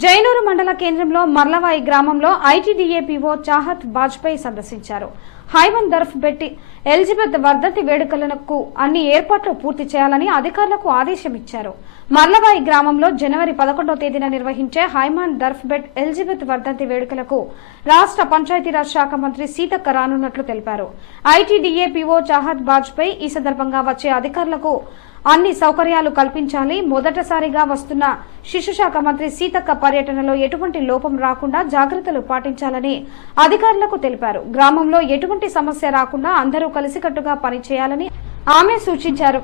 జైనూరు మండల కేంద్రంలో మర్లవాయి గ్రామంలో ఐటీడీఏపీఓ చాహత్ వాజ్పేయి సందర్శించారు. హైమన్ దర్ఫ్ పెట్టి ఎలిజబెత్ వర్ధంతి వేడుకలకు అన్ని ఏర్పాట్లు పూర్తి చేయాలని అధికారులకు ఆదేశం ఇచ్చారు మర్లవాయి గ్రామంలో జనవరి పదకొండవ తేదీన నిర్వహించే హైమాన్ దర్ఫ్ బెట్ ఎలిజబెత్ వర్ధంతి వేడుకలకు రాష్ట్ర పంచాయతీరాజ్ శాఖ మంత్రి సీతక్క రానున్నట్లు తెలిపారు. ఐటీడీఏపీఓ చాహత్ వాజ్పేయి ఈ సందర్భంగా వచ్చే అధికారులకు అన్ని సౌకర్యాలు కల్పించాలి. మొదటిసారిగా వస్తున్న శిశు శాఖ మంత్రి సీతక్క పర్యటనలో ఎటువంటి లోపం రాకుండా జాగ్రత్తలు పాటించాలని అధికారులకు తెలిపారు. గ్రామంలో ఎటువంటి సమస్య రాకుండా అందరూ కలిసికట్టుగా పనిచేయాలని ఆమె సూచించారు.